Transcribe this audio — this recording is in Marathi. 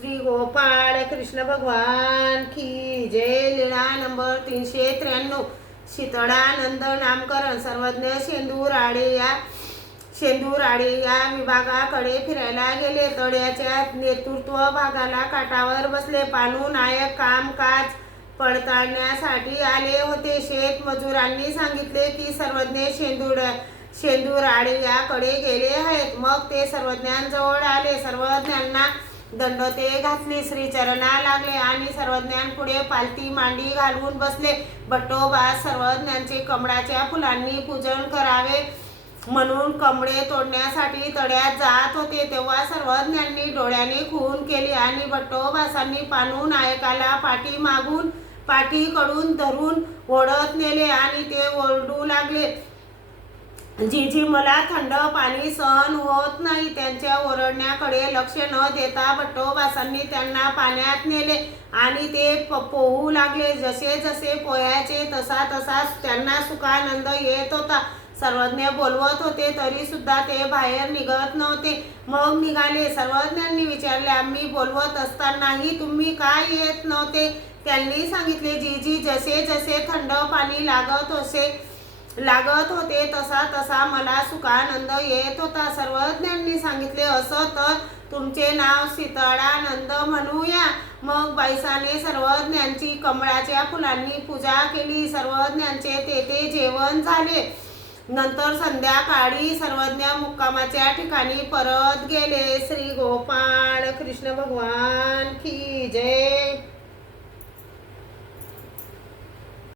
श्री गोपाळ कृष्ण भगवान की जय लीळा नंबर तीनशे त्र्याण्णव. शीतळानंद नामकरण सर्वज्ञ शेंदूर आडे या शेंदूर आडे या विभागाकडे फिरायला गेले. तळ्याच्या नेतृत्व भागाला काठावर बसले. पानू नायक कामकाज पडताळण्यासाठी आले होते. शेत मजुरांनी सांगितले की सर्वज्ञ शेंदूर शेंदूर आडे याकडे गेले आहेत. मग ते सर्वज्ञांजवळ आले. सर्वज्ञांना दंडते घातली श्री चरणा लागले आणि सर्वज्ञांपुढे पालती मांडी घालून बसले. बटोबा सर्वज्ञांचे कमळाच्या फुलांनी पूजन करावे म्हणून कमळे तोडण्यासाठी तळ्यात जात होते. तेव्हा सर्वज्ञांनी डोळ्याने खून केले आणि बट्टोबासांनी पानू नायकाला पाठी मागून पाठीकडून धरून ओढत नेले आणि ते ओरडू लागले. जी जी मला थंड पाणी सहन होत नाही त्यांच्या ओरडण्याकडे लक्ष न देता भट्टोबासांनी त्यांना पाण्यात नेले आणि ते प- पोहू लागले. जसे जसे पोहायचे तसा तसा त्यांना सुखानंद येत होता. सर्वज्ञ बोलवत होते तरी सुद्धा ते बाहेर निघत नव्हते. मग निघाले. सर्वज्ञांनी विचारले आम्ही बोलवत असतानाही तुम्ही काय येत नव्हते? त्यांनी सांगितले जी जी जसे जसे थंड पाणी लागत असे लागत होते तसा तसा मला सुखानंद येत होता. सर्वज्ञांनी सांगितले असं तर तुमचे नाव शीतळानंद म्हणूया. मग बाईसाने सर्वज्ञांची कमळाच्या फुलांनी पूजा केली. सर्वज्ञांचे तेथे जेवण झाले. नंतर संध्याकाळी सर्वज्ञ मुक्कामाच्या ठिकाणी परत गेले. श्री गोपाळ कृष्ण भगवान की जय.